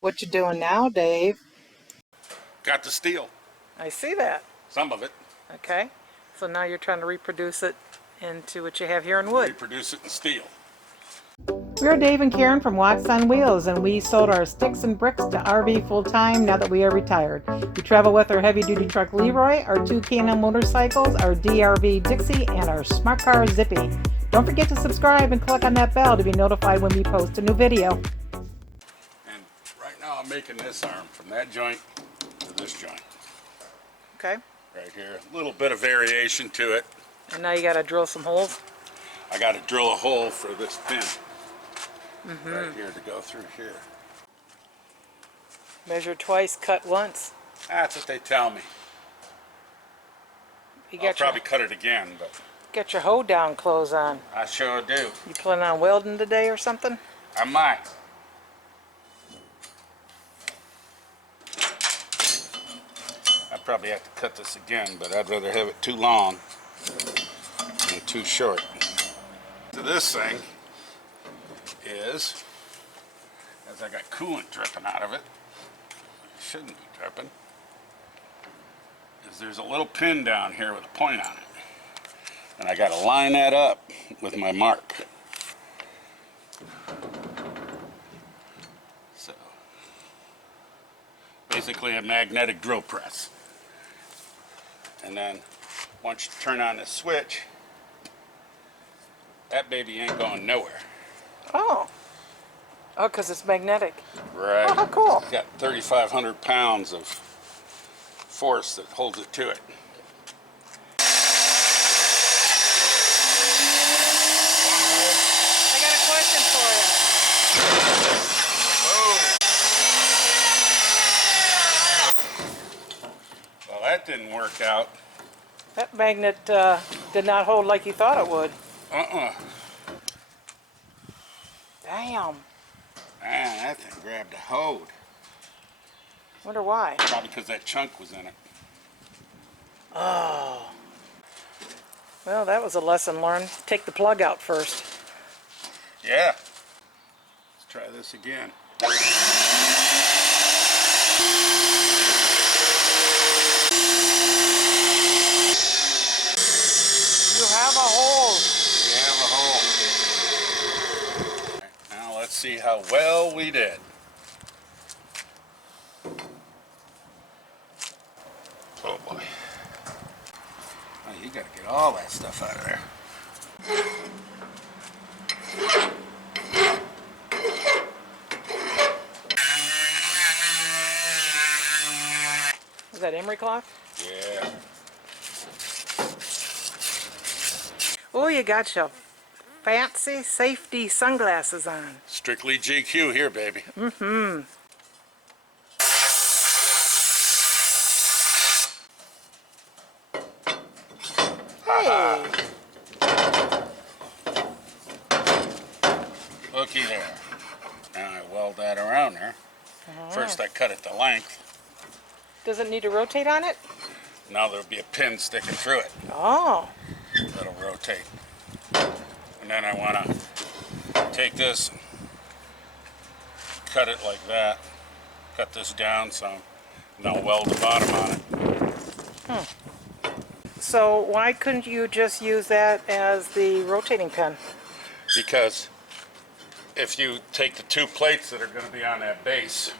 What you doing now, Dave? Got the steel. I see that. Some of it. Okay. So now you're trying to reproduce it into what you have here in wood. Reproduce it in steel. We're Dave and Karen from Watts on Wheels, and we sold our sticks and bricks to RV full-time now that we are retired. We travel with our heavy-duty truck Leroy, our two K&N motorcycles, our DRV Dixie, and our smart car Zippy. Don't forget to subscribe and click on that bell to be notified when we post a new video. And right now I'm making this arm from that joint to this joint. Okay. Right here. A little bit of variation to it. And now you got to drill some holes? I got to drill a hole for this pin. Right here to go through here. Measure twice, cut once. That's what they tell me. I'll probably cut it again, but... Get your hoe-down clothes on. I sure do. You planning on welding today or something? I might. I probably have to cut this again, but I'd rather have it too long than too short. So this thing is, as I got coolant dripping out of it, shouldn't be dripping, is there's a little pin down here with a point on it. And I got to line that up with my mark. So, basically a magnetic drill press. And then, once you turn on the switch, that baby ain't going nowhere. Oh. Oh, because it's magnetic. Right. Oh, how cool. It's got 3,500 pounds of force that holds it to it. I got a question for you. Well, that didn't work out. That magnet did not hold like you thought it would. Damn. Man, that thing grabbed a hold. Wonder why. Probably because that chunk was in it. Oh. Well, that was a lesson learned. Take the plug out first. Yeah. Let's try this again. You have a hole. We have a hole. Now let's see how well we did. Oh boy. Oh, you gotta get all that stuff out of there. Is that emery cloth? Yeah. Oh, you got your fancy safety sunglasses on. Strictly GQ here, baby. Mm-hmm. Hey. Looky there. Now I weld that around there. First I cut it to length. Does it need to rotate on it? Now there'll be a pin sticking through it. Oh. That'll rotate. And then I want to take this, cut it like that, cut this down some, and I'll weld the bottom on it. So why couldn't you just use that as the rotating pin? Because if you take the two plates that are going to be on that base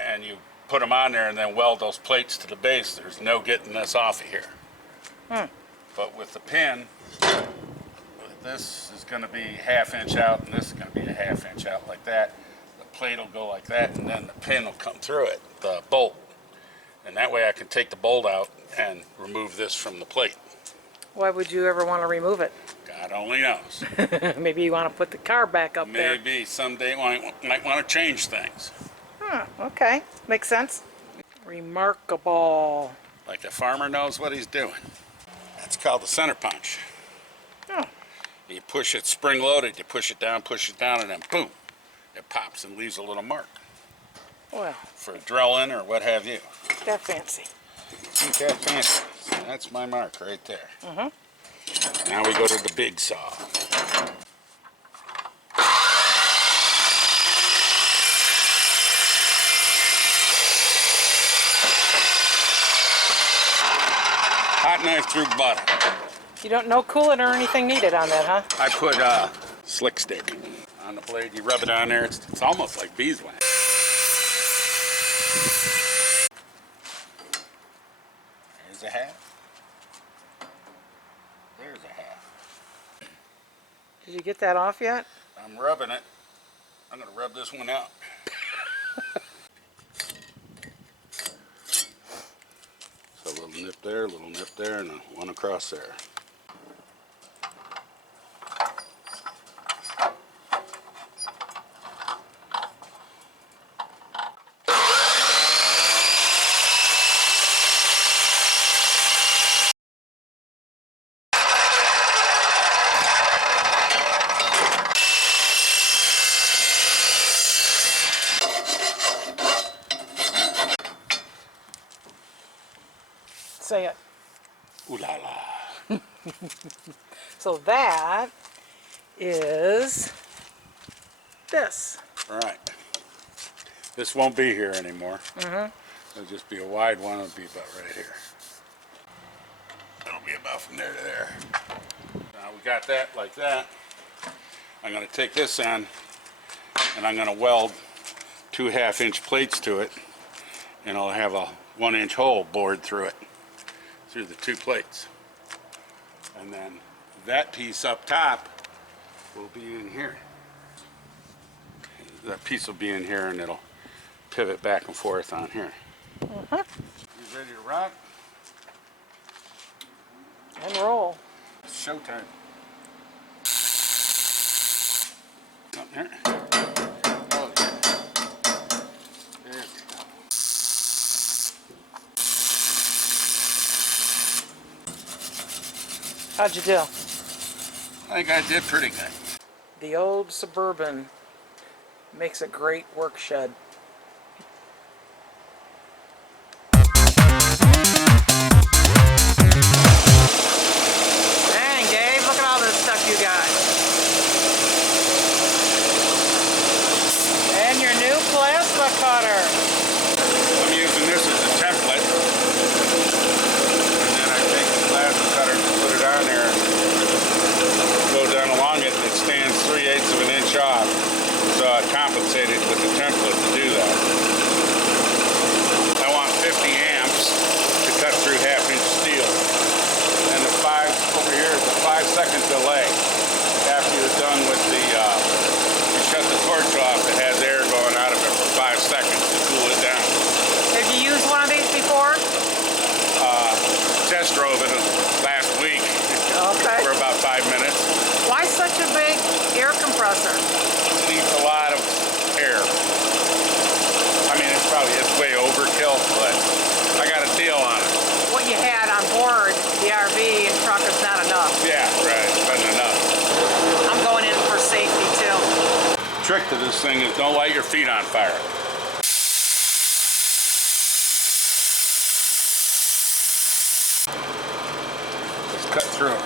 and you put them on there and then weld those plates to the base, there's no getting this off of here. But with the pin, this is going to be ½ inch out and this is going to be a ½ inch out like that. The plate will go like that and then the pin will come through it, the bolt. And that way I can take the bolt out and remove this from the plate. Why would you ever want to remove it? God only knows. Maybe you want to put the car back up there. Maybe someday I might want to change things. Okay. Makes sense. Remarkable. Like the farmer knows what he's doing. That's called the center punch. Oh. You push it spring-loaded, you push it down, and then boom, it pops and leaves a little mark. Well. For a drilling or what have you. That fancy. Ain't that fancy. So that's my mark right there. Now we go to the big saw. hot knife through butter. You don't know coolant or anything needed on that, huh? I put slick stick on the blade. You rub it on there. It's almost like beeswax. There's a half. There's a half. Did you get that off yet? I'm rubbing it. I'm gonna rub this one out. So a little nip there, and one across there. Say it. Ooh la la. So that is this. All right. This won't be here anymore. It'll just be a wide one. It'll be about right here. It'll be about from there to there. Now we got that like that. I'm going to take this on and I'm going to weld 2 1/2-inch plates to it, and I'll have a 1-inch hole bored through it, through the 2 plates. And then that piece up top will be in here. That piece will be in here and it'll pivot back and forth on here. You ready to rock? And roll. It's showtime. Up there. Oh, yeah. There we go. How'd you do? I think I did pretty good. The old Suburban makes a great work shed. Dang, Dave, look at all this stuff you got. And your new plasma cutter. I'm using this as a template. And then I take the plasma cutter and put it on there. Go down along it, and it stands 3/8 of an inch off. So I compensated with the template to do that. I want 50 amps to cut through 1/2-inch steel. And the 5 over here is a 5-second delay. After you're done with the, you shut the torch off, it has air going out of it for 5 seconds to cool it down. Have you used one of these before? Test drove it last week Okay. for about 5 minutes. Why such a big air compressor? It needs a lot of air. I mean, it's way overkill, but I got a deal on it. What you had on board the RV and truck is not enough. Yeah, right, it wasn't enough. I'm going in for safety too. Trick to this thing is don't light your feet on fire. Just cut through it.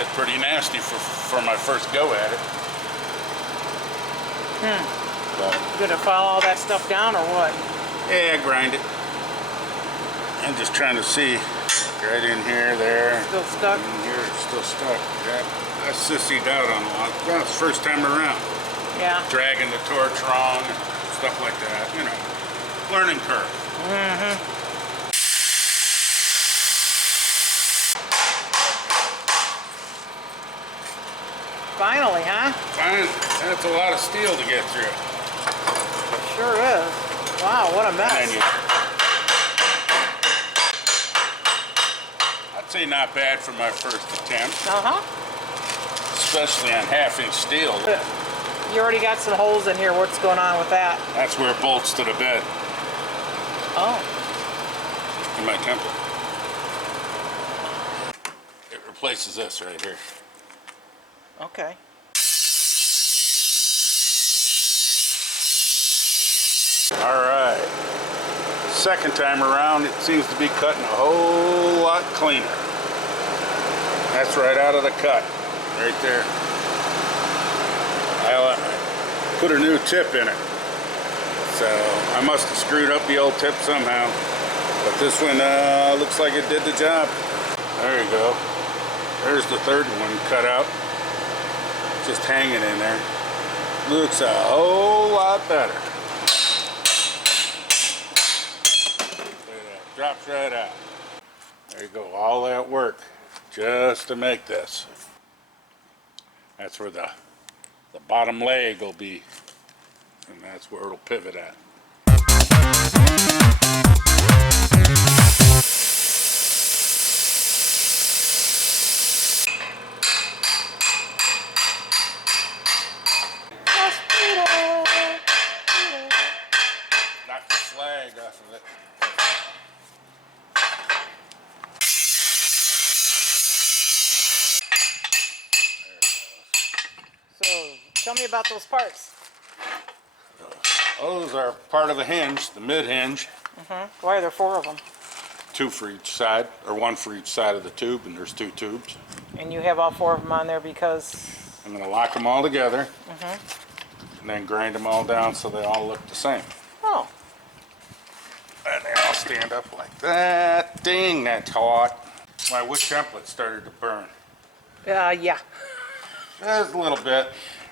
It's pretty nasty for my first go at it. But, You gonna file all that stuff down or what? yeah, grind it. I'm just trying to see right in here, there. Still stuck? In here, it's still stuck. Yeah, I sissied out on a lot. Well, it's the first time around. Yeah. Dragging the torch wrong and stuff like that, you know. Learning curve. Finally, huh? Fine. That's a lot of steel to get through. Sure is. Wow, what a And then mess. I'd say not bad for my first attempt, especially on 1/2-inch steel. You already got some holes in here. What's going on with that? That's where it bolts to the bed Oh. in my template. It replaces this right here. Okay. All right. Second time around, it seems to be cutting a whole lot cleaner. That's right out of the cut, right there. put a new tip in it. So I must have screwed up the old tip somehow. But this one looks like it did the job. There you go. There's the third one cut out. Just hanging in there. Looks a whole lot better. Look at that. Drops right out. There you go. All that work just to make this. That's where the bottom leg will be. And that's where it'll pivot at. Knock the slag off of it. So, tell me about those parts. Those are part of the hinge, the mid hinge. Why are there 4 of them? 2 for each side, or 1 for each side of the tube, and there's 2 tubes. And you have all 4 of them on there because... I'm going to lock them all together, and then grind them all down so they all look the same. Oh. And they all stand up like that. Dang, that's hot. My wood template started to burn. Yeah. Just a little bit.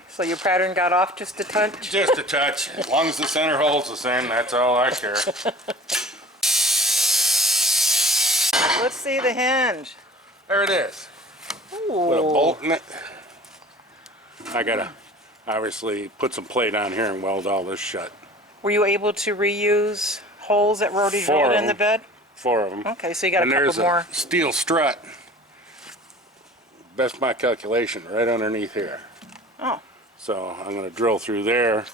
So your pattern got off just a touch? Just a touch. As long as the center holds the same, that's all I care. Let's see the hinge. There it is. Ooh. Put a bolt in it. I gotta obviously put some plate on here and weld all this shut. Were you able to reuse holes that Rody drilled in the bed? 4 of them. Okay, so you got a couple there's more. A steel strut. Best my calculation, right underneath here. Oh. So I'm going to drill through there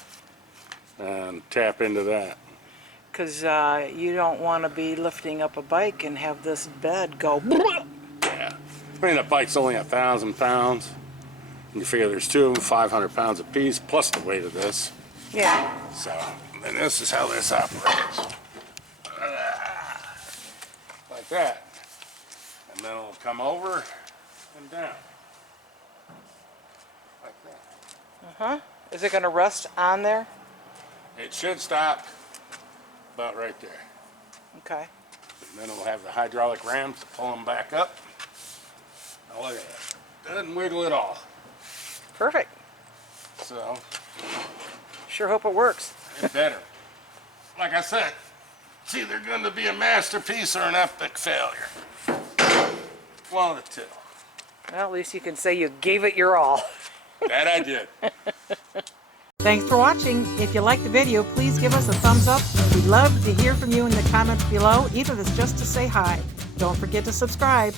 and tap into that. Because you don't want to be lifting up a bike and have this bed go... Yeah. I mean, the bike's only 1,000 pounds. And you figure there's 2 of them, 500 pounds a piece, plus the weight of this. Yeah. So, and this is how this operates. Like that. And then it'll come over and down. Like that. Is it going to rest on there? It should stop about right there. Okay. And then it'll have the hydraulic rams to pull them back up. Now look at that. Doesn't wiggle at all. Perfect. So, Sure hope it works. it better. Like I said, it's either going to be a masterpiece or an epic failure. One of the 2. Well, at least you can say you gave it your all. That I did. Thanks for watching. If you liked the video, please give us a thumbs up. We'd love to hear from you in the comments below, even if it's just to say hi. Don't forget to subscribe.